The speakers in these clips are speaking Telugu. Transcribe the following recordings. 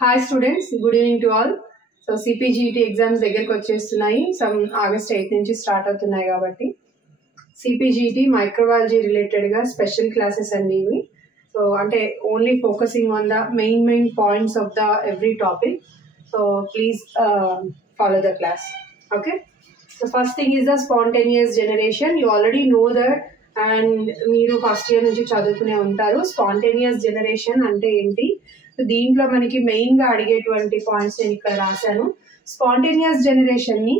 Hi students, good evening to all. So CPGET exams దగ్గరికి వచ్చేస్తున్నాయి. Some August 8 నుంచి స్టార్ట్ అవుతున్నాయి కాబట్టి CPGET మైక్రోబయాలజీ రిలేటెడ్ గా స్పెషల్ క్లాసెస్ అన్ని ఇవి. సో అంటే only focusing on the main points of the every topic. So please follow the class. Okay. So first thing is the spontaneous generation. You already know that and మీరు ఫస్ట్ ఇయర్ నుంచి చదువుకునే ఉంటారు. స్పాంటేనియస్ జనరేషన్ అంటే ఏంటి, దీంట్లో మనకి మెయిన్ గా అడిగేటువంటి పాయింట్స్ నేను ఇక్కడ రాశాను. స్పాంటేనియస్ జనరేషన్ ని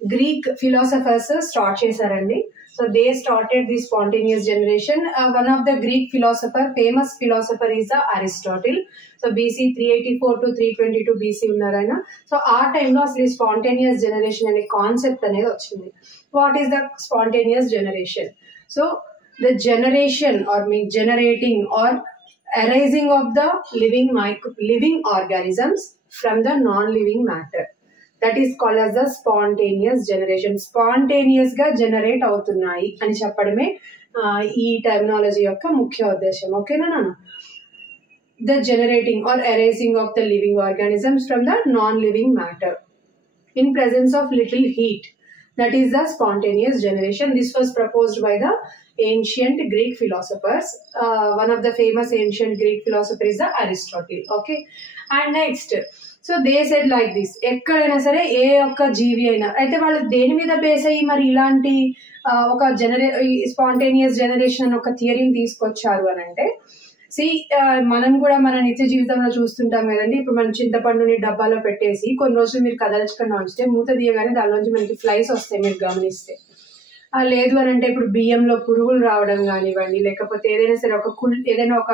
గ్రీక్ ఫిలాసఫర్స్ స్టార్ట్ చేశారండి. So they started the spontaneous generation. One of the Greek philosopher, famous philosopher is the Aristotle. So BC 384 to 322 BC ఉన్నారు ఆయన. సో ఆ టైంలో అసలు ఈ స్పాంటేనియస్ జనరేషన్ అనే కాన్సెప్ట్ అనేది వచ్చింది. What is the spontaneous generation? So the generation or mean generating or arising of the living organisms from the non-living matter. That is called as the spontaneous generation. Spontaneous గా జనరేట్ అవుతున్నాయి అని చెప్పడమే ఈ టర్మినాలజీ యొక్క ముఖ్య ఉద్దేశం. ఓకేనా నాన్న? The generating or arising of the living organisms from the non-living matter in presence of little heat. That is the spontaneous generation. This was proposed by the ancient Greek philosophers. One of the famous ancient Greek philosopher is the Aristotle. Okay. And next, so they said like this, ఎక్కడైనా సరే ఏ ఒక్క జీవి అయినా అయితే వాళ్ళు దేని మీద బేస్ అయ్యి మరి ఇలాంటి ఒక స్పాంటేనియస్ జనరేషన్ అని ఒక థియరీని తీసుకొచ్చారు అని అంటే, మనం కూడా మన నిత్య జీవితంలో చూస్తుంటాం కదండి. ఇప్పుడు మనం చింతపండుని డబ్బాలో పెట్టేసి కొన్ని రోజులు మీరు కదల్చకుండా ఉంచితే మూత తీయగానే దానిలోంచి మనకి ఫ్లైస్ వస్తాయి మీరు గమనిస్తే. లేదు అని అంటే ఇప్పుడు బియ్యంలో పురుగులు రావడం కానివ్వండి, లేకపోతే ఏదైనా సరే ఏదైనా ఒక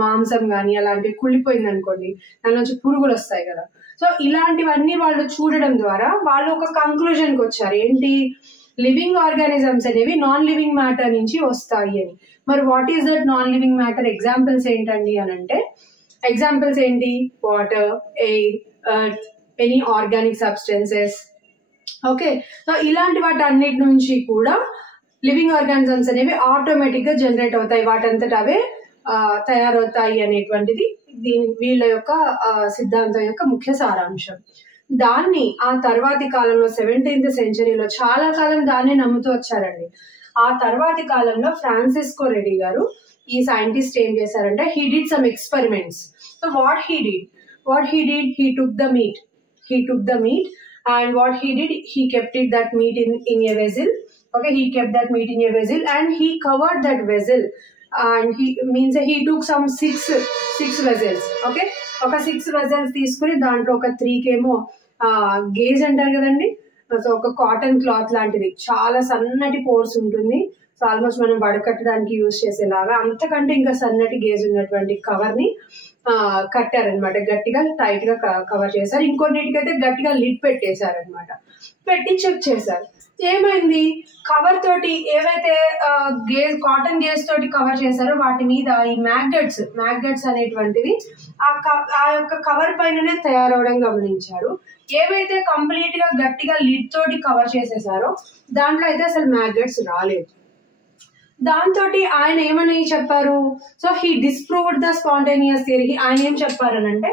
మాంసం కానీ అలాంటివి కుళ్ళిపోయింది అనుకోండి, దానిలోంచి పురుగులు వస్తాయి కదా. సో ఇలాంటివన్నీ వాళ్ళు చూడడం ద్వారా వాళ్ళు ఒక కంక్లూజన్కి వచ్చారు, ఏంటి, లివింగ్ ఆర్గానిజమ్స్ అనేవి నాన్ లివింగ్ మ్యాటర్ నుంచి వస్తాయి అని. మరి what is that non living matter? Examples ఏంటండి అని అంటే, ఎగ్జాంపుల్స్ ఏంటి, water, air, earth, any organic substances. Okay. So ఇలాంటి వాటి అన్నిటి నుంచి కూడా లివింగ్ ఆర్గానిజమ్స్ అనేవి ఆటోమేటిక్ గా జనరేట్ అవుతాయి, వాటంతట అవే తయారవుతాయి అనేటువంటిది వీళ్ళ యొక్క సిద్ధాంతం యొక్క ముఖ్య సారాంశం. దాన్ని ఆ తర్వాతి కాలంలో 17th centuryలో చాలా కాలం దాన్ని నమ్ముతూ వచ్చారండి. ఆ తర్వాతి కాలంలో ఫ్రాన్సిస్కో రెడ్డి గారు, ఈ సైంటిస్ట్ ఏం చేశారంటే, he did some experiments. So what he did, he took the meat and what he did, he kept that meat in a vessel. Okay, he kept that meat in a vessel and he covered that vessel and he took some six vessels. Okay, ఒక 6 vessels తీసుకుని దాంట్లో ఒక 3 కేమో గేజ్ అంటారు కదండి. సో ఒక కాటన్ క్లాత్ లాంటిది, చాలా సన్నటి పోర్స్ ఉంటుంది. సో ఆల్మోస్ట్ మనం వడకట్టడానికి యూజ్ చేసేలాగా అంతకంటే ఇంకా సన్నటి గేజ్ ఉన్నటువంటి కవర్ ని కట్టారనమాట. గట్టిగా టైట్ గా కవర్ చేశారు. ఇంకొన్నిటికైతే గట్టిగా లిడ్ పెట్టేశారనమాట. పెట్టి చెక్ చేశారు. ఏమైంది, కవర్ తోటి ఏవైతే కాటన్ గేజ్ తోటి కవర్ చేశారో వాటి మీద ఈ మ్యాగ్నెట్స్ అనేటువంటివి ఆ యొక్క కవర్ పైననే తయారవడం గమనించారు. ఏవైతే కంప్లీట్ గా గట్టిగా లిడ్ తోటి కవర్ చేసేసారో దాంట్లో అయితే అసలు మ్యాగ్నెట్స్ రాలేదు. దాంతో ఆయన ఏమని చెప్పారు, so he disproved the spontaneous theory. ఆయన ఏం చెప్పారనంటే,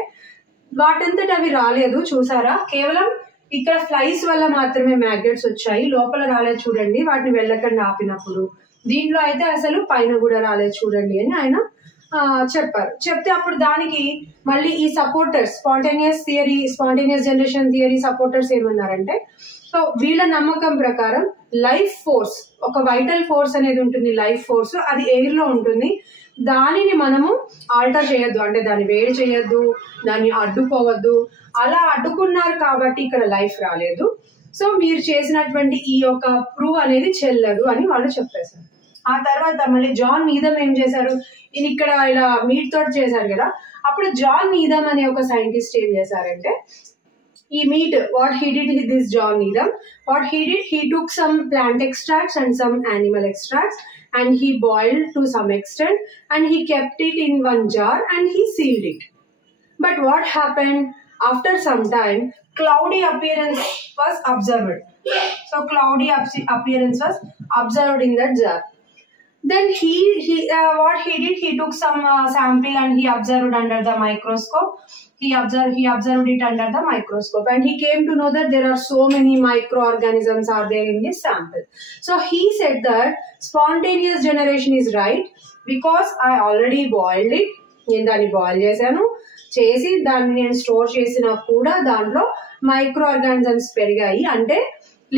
వాటంతట అవి రాలేదు, చూసారా, కేవలం ఇక్కడ ఫ్లైస్ వల్ల మాత్రమే మ్యాగ్నెట్స్ వచ్చాయి, లోపల రాలేదు చూడండి, వాటిని వెళ్ళకుండా ఆపినప్పుడు. దీంట్లో అయితే అసలు పైన కూడా రాలేదు చూడండి అని ఆయన చెప్పారు. చెప్తే అప్పుడు దానికి మళ్ళీ ఈ supporters, spontaneous generation theory supporters ఏమన్నారంటే, సో వీళ్ళ నమ్మకం ప్రకారం లైఫ్ ఫోర్స్, ఒక వైటల్ ఫోర్స్ అనేది ఉంటుంది, లైఫ్ ఫోర్స్, అది ఎయిర్ లో ఉంటుంది. దానిని మనము ఆల్టర్ చేయొద్దు, అంటే దాన్ని వేడి చేయొద్దు, దాన్ని అడ్డుకోవద్దు. అలా అడ్డుకున్నారు కాబట్టి ఇక్కడ లైఫ్ రాలేదు. సో మీరు చేసినటువంటి ఈ యొక్క ప్రూవ్ అనేది చెల్లదు అని వాళ్ళు చెప్పేశారు. ఆ తర్వాత మళ్ళీ జాన్ నీదమ్ ఏం చేశారు, ఈయన ఇక్కడ ఇలా మీట్ తోటి చేశారు కదా, అప్పుడు జాన్ నీదమ్ అనే ఒక సైంటిస్ట్ ఏం చేశారంటే, ఈ meat, what he did, this John Needham, what he did, he took some plant extracts and some animal extracts and he boiled to some extent and he kept it in one jar and he sealed it. But what happened, after some time cloudy appearance was observed. So cloudy appearance was observed in that jar. Then what he did, he took some sample and he observed under the microscope. He observed it under the microscope, and he came to know that there are so many microorganisms are there in this sample. So he said that spontaneous generation is right because I already boiled it. నేను దాన్ని బాయిల్ చేసి దాన్ని నేను స్టోర్ చేసినా కూడా దాంట్లో మైక్రో ఆర్గానిజమ్స్ పెరిగాయి, అంటే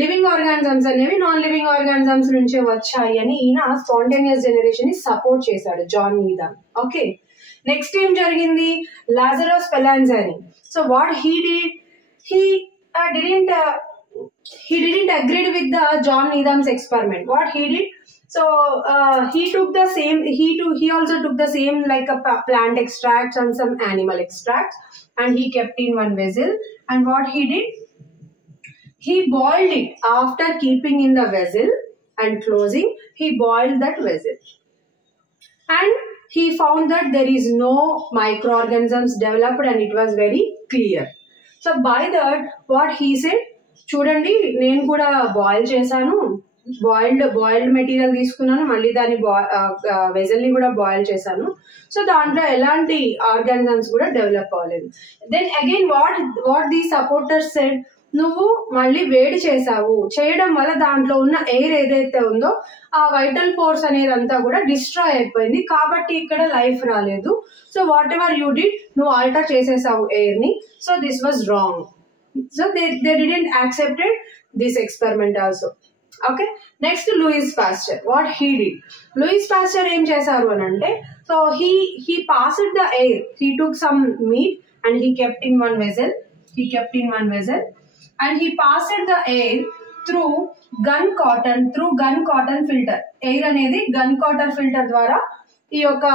లివింగ్ ఆర్గానిజమ్స్ అనేవి నాన్ లివింగ్ ఆర్గానిజమ్స్ నుంచే వచ్చాయి అని ఈయన స్పాంటేనియస్ జనరేషన్ ని సపోర్ట్ చేశాడు, జాన్ నీథమ్. ఓకే, నెక్స్ట్ ఏం జరిగింది, Lazzaro Spallanzani. So what he did, he didn't agree with the John Needham's experiment. What he did, so he also took the same like a plant extracts and some animal extracts, and he kept in one vessel. And what he did, he boiled it after keeping in the vessel and closing. He boiled that vessel, and he found that there is no microorganisms developed, and it was very clear. So by that, what he said, చూడండి నేను కూడా బాయిల్ చేశాను, బాయిల్డ్ మెటీరియల్ తీసుకున్నాను, మళ్ళీ దాన్ని వెజల్ ని కూడా బాయిల్ చేశాను, సో దాంట్లో ఎలాంటి ఆర్గానిజమ్స్ కూడా డెవలప్ అవ్వలేదు. Then again what the supporters said, నువ్వు మళ్ళీ వేడి చేసావు, చేయడం వల్ల దాంట్లో ఉన్న ఎయిర్ ఏదైతే ఉందో ఆ వైటల్ ఫోర్స్ అనేది అంతా కూడా డిస్ట్రాయ్ అయిపోయింది, కాబట్టి ఇక్కడ లైఫ్ రాలేదు. So what ever you did, నువ్వు ఆల్టర్ చేసేసావు ఎయిర్ ని, so this was wrong. So they didn't accepted this experiment also. Okay, next Louis Pasteur. What he did, Louis Pasteur em chesaru anante, so he passed the air, he took some meat and he kept in one vessel, and he passed the air through gun cotton filter. Air anedi gun cotton filter ద్వారా ఈ యొక్క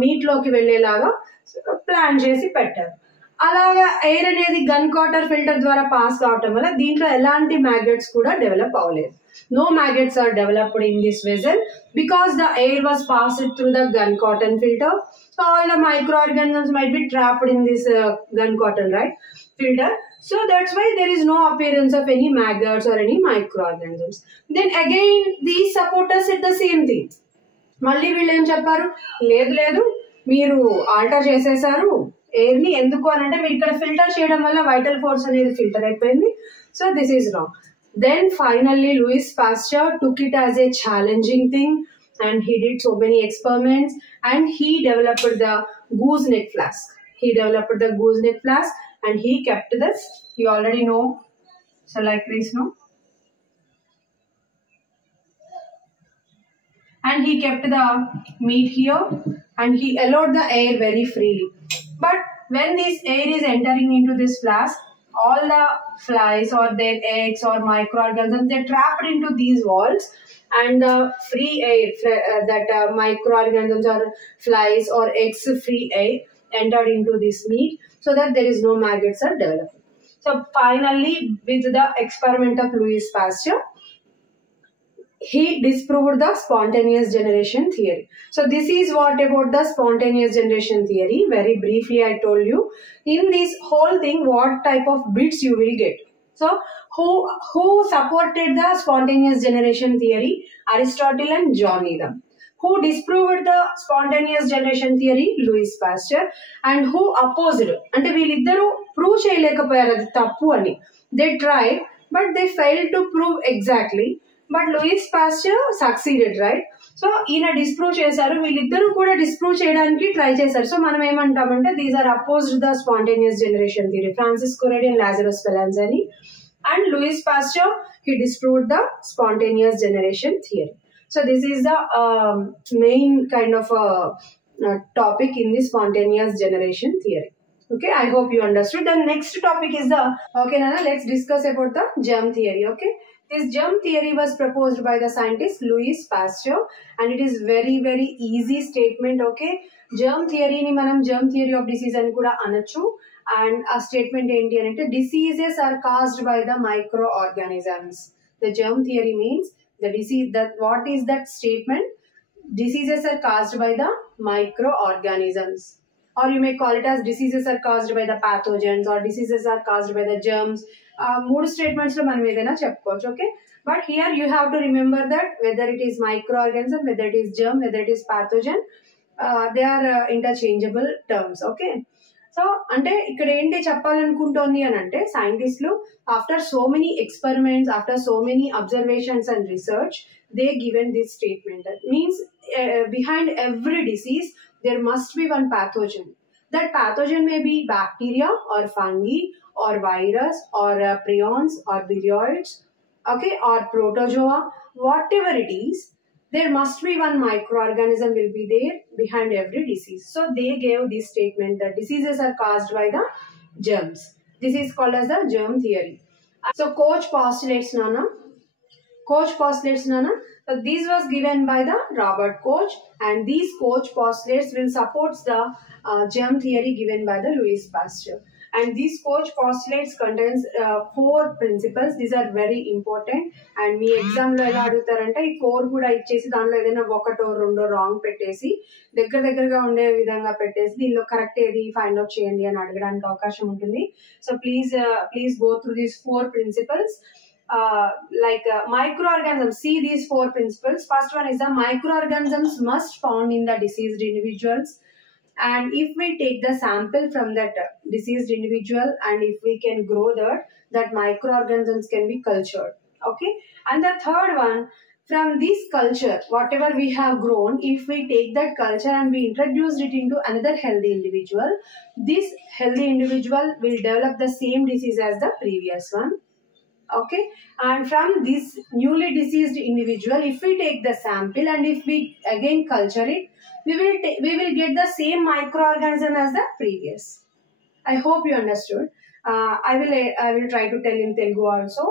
మీట్ లోకి వెళ్ళేలాగా ప్లాన్ చేసి పెట్టారు. అలాగా ఎయిర్ అనేది గన్ కాటర్ ఫిల్టర్ ద్వారా పాస్ కావటం వల్ల దీంట్లో ఎలాంటి మ్యాగెట్స్ కూడా డెవలప్ అవ్వలేదు. No maggots are developed in this vessel because the air was passed through the gun cotton filter. So all the micro organisms might be trapped in this gun cotton filter. So that's why there is no appearance of any maggots or any microorganisms. Then again these supporters said the same thing. మళ్ళీ వీళ్ళు ఏం చెప్పారు, లేదు మీరు ఆల్టర్ చేసేసారు ఎయిర్ ని, ఎందుకు అని అంటే మీరు ఇక్కడ ఫిల్టర్ చేయడం వల్ల వైటల్ ఫోర్స్ అనేది ఫిల్టర్ అయిపోయింది, so this is wrong. Then finally Louis Pasteur took it as a challenging thing and he did so many experiments and he developed the gooseneck flask. And he kept this, you already know, so like this, no? And he kept the meat here and he allowed the air very freely. But when this air is entering into this flask, all the flies or their eggs or microorganisms, they're trapped into these walls, and the free air that microorganisms or flies or eggs free air entered into this meat, so that there is no maggots are developed. So finally, with the experiment of Louis Pasteur, he disproved the spontaneous generation theory. So this is what about the spontaneous generation theory. Very briefly I told you. In this whole thing, what type of bits you will get. So who supported the spontaneous generation theory? Aristotle and John Needham. Who disproved the spontaneous generation theory? Louis Pasteur. And who opposed? Ante veeliddaru prove cheyalekapoyaru adi tappu ani. They tried but they failed to prove exactly. But Louis Pasteur succeeded, right? So ఈయన డిస్ప్రూవ్ చేశారు, వీళ్ళిద్దరూ కూడా డిస్ప్రూవ్ చేయడానికి ట్రై చేశారు. సో మనం ఏమంటామంటే these are opposed the spontaneous generation theory. Francis Redi and Lazzaro Spallanzani and Louis Pasteur, he disproved the spontaneous generation theory. So this is the main kind of topic in the spontaneous generation theory. Okay, I hope you understood. The next topic is the, okay Nana, let's discuss about the germ theory. Okay, this germ theory was proposed by the scientist Louis Pasteur and it is very easy statement. Okay, germ theory ni manam germ theory of disease ani kuda anachu. And a statement enti ante diseases are caused by the microorganisms. The germ theory means the disease, that what is that statement? Diseases are caused by the microorganisms, or you may call it as diseases are caused by the pathogens or diseases are caused by the germs. Mood statements lo manam edaina cheppukochu. Okay, But here you have to remember that whether it is microorganism, whether it is germ, whether it is pathogen, they are interchangeable terms. Okay. So అంటే ఇక్కడ ఏంటి చెప్పాలనుకుంటోంది అని అంటే సైంటిస్టులు after so many experiments, after so many observations and research, they given this statement. That means behind every disease there must be one pathogen. That pathogen may be bacteria or fungi or virus or prions or viroids, okay, or protozoa, whatever it is, there must be one microorganism will be there behind every disease. So they gave this statement that diseases are caused by the germs. This is called as the germ theory. So Koch postulates, Nana. Koch postulates, Nana. So this was given by the Robert Koch, and these Koch postulates will support the germ theory given by the Louis Pasteur. And these Koch postulates contains 4 principles. These are very important. And me exam లో ఎలా అడుగుతారంటే ఈ 4 కూడా ఇచ్చేసి దానిలో ఏదైనా ఒకటో రెండో రాంగ్ పెట్టేసి దగ్గరగా ఉండే విధంగా పెట్టేసి దీనిలో కరెక్ట్ ఏది ఫైండ్ అవుట్ చేయండి అని అడగడానికి అవకాశం ఉంటుంది. So please go through these 4 principles. Microorganisms, see these 4 principles. First one is the microorganisms must found in the diseased individuals, and if we take the sample from that diseased individual and if we can grow that microorganisms can be cultured. Okay. And the third one, from this culture whatever we have grown, if we take that culture and we introduce it into another healthy individual, this healthy individual will develop the same disease as the previous one. Okay. And from this newly diseased individual, if we take the sample and if we again culture it, we will get the same microorganism as the previous. I hope you understood. I will try to tell in Telugu also.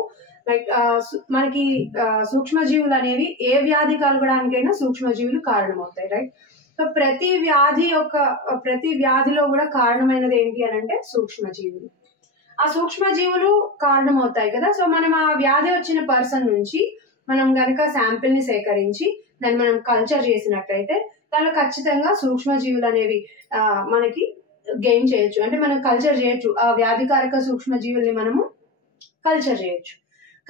Like మనకి సూక్ష్మజీవులు అనేవి ఏ వ్యాధి కలగడానికైనా సూక్ష్మజీవులు కారణమవుతాయి, రైట్? సో ప్రతి వ్యాధిలో కూడా కారణమైనది ఏంటి అని అంటే సూక్ష్మజీవులు. ఆ సూక్ష్మజీవులు కారణమవుతాయి కదా. సో మనం ఆ వ్యాధి వచ్చిన పర్సన్ నుంచి మనం గనక శాంపిల్ ని సేకరించి దాన్ని మనం కల్చర్ చేసినట్లయితే దానిలో ఖచ్చితంగా సూక్ష్మజీవులు అనేవి మనకి గెయిన్ చేయొచ్చు. అంటే మనం కల్చర్ చేయొచ్చు, ఆ వ్యాధికారక సూక్ష్మజీవుల్ని మనము కల్చర్ చేయొచ్చు.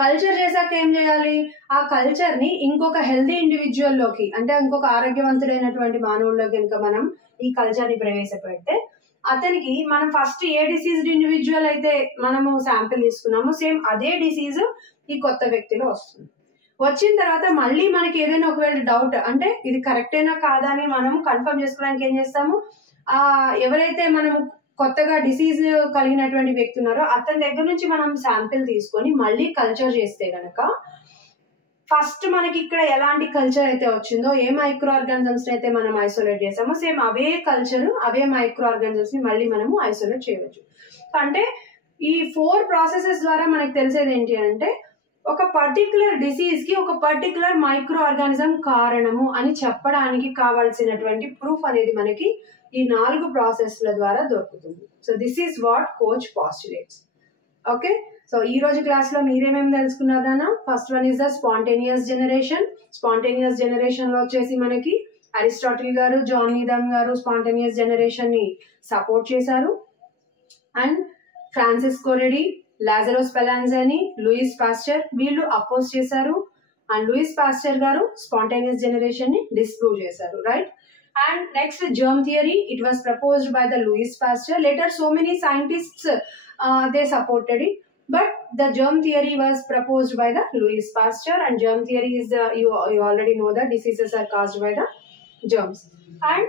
కల్చర్ చేశాక ఏం చేయాలి? ఆ కల్చర్ ని ఇంకొక హెల్దీ ఇండివిజువల్ లోకి, అంటే ఇంకొక ఆరోగ్యవంతుడైనటువంటి మానవుల్లో కనుక మనం ఈ కల్చర్ ని ప్రవేశపెడితే అతనికి మనం ఫస్ట్ ఏ డిసీజ్డ్ ఇండివిజువల్ అయితే మనము శాంపిల్ తీసుకున్నామో సేమ్ అదే డిసీజ్ ఈ కొత్త వ్యక్తిలో వస్తుంది. వచ్చిన తర్వాత మళ్ళీ మనకి ఏదైనా ఒకవేళ డౌట్, అంటే ఇది కరెక్టేనా కాదా అని మనము కన్ఫర్మ్ చేసుకోవడానికి ఏం చేస్తాము, ఎవరైతే మనము కొత్తగా డిసీజ్ కలిగినటువంటి వ్యక్తి ఉన్నారో అతని దగ్గర నుంచి మనం శాంపిల్ తీసుకొని మళ్ళీ కల్చర్ చేస్తే గనక ఫస్ట్ మనకి ఇక్కడ ఎలాంటి కల్చర్ అయితే వచ్చిందో, ఏ మైక్రో ఆర్గానిజమ్స్ అయితే మనం ఐసోలేట్ చేసామో సేమ్ అవే కల్చర్, అవే మైక్రో ఆర్గానిజమ్స్ ని మళ్ళీ మనము ఐసోలేట్ చేయవచ్చు. అంటే ఈ 4 ప్రాసెసెస్ ద్వారా మనకు తెలిసేది ఏంటి అంటే ఒక పర్టికులర్ డిసీజ్ కి ఒక పర్టికులర్ మైక్రో ఆర్గానిజం కారణము అని చెప్పడానికి కావాల్సినటువంటి ప్రూఫ్ అనేది మనకి ఈ 4 ప్రాసెస్ల ద్వారా దొరుకుతుంది. So this is what Koch postulates. Okay. So ఈ రోజు క్లాస్ లో మీరేమేమి తెలుసుకున్నారన్నా, first one is the spontaneous generation. Spontaneous generation లో వచ్చేసి మనకి అరిస్టాటిల్ గారు, జాన్ నీదమ్ గారు స్పాంటేనియస్ జనరేషన్ ని సపోర్ట్ చేశారు. And Francis Redi, Lazzaro Spallanzani, Louis Pasteur వీళ్ళు అపోజ్ చేశారు. అండ్ లూయిస్ పాస్చర్ గారు స్పాంటేనియస్ జనరేషన్ ని డిస్ప్రూవ్ చేశారు, right? And next, germ theory. It was proposed by the Louis Pasteur. Later, so many scientists they supported it, but the germ theory was proposed by the Louis Pasteur. And germ theory is you already know that diseases are caused by the germs. And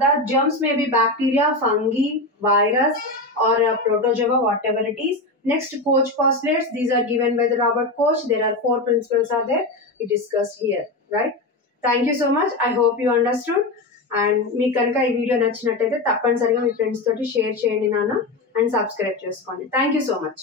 the germs may be bacteria, fungi, virus, or protozoa, whatever it is. Next, Koch postulates. These are given by the Robert Koch. There are 4 principles are there. We discussed here, right? Thank you so much. I hope you understood. And మీకు కనుక ఈ వీడియో నచ్చినట్టయితే తప్పనిసరిగా మీ ఫ్రెండ్స్ తోటి షేర్ చేయండి నాన్న, అండ్ సబ్స్క్రైబ్ చేసుకోండి. Thank you so much.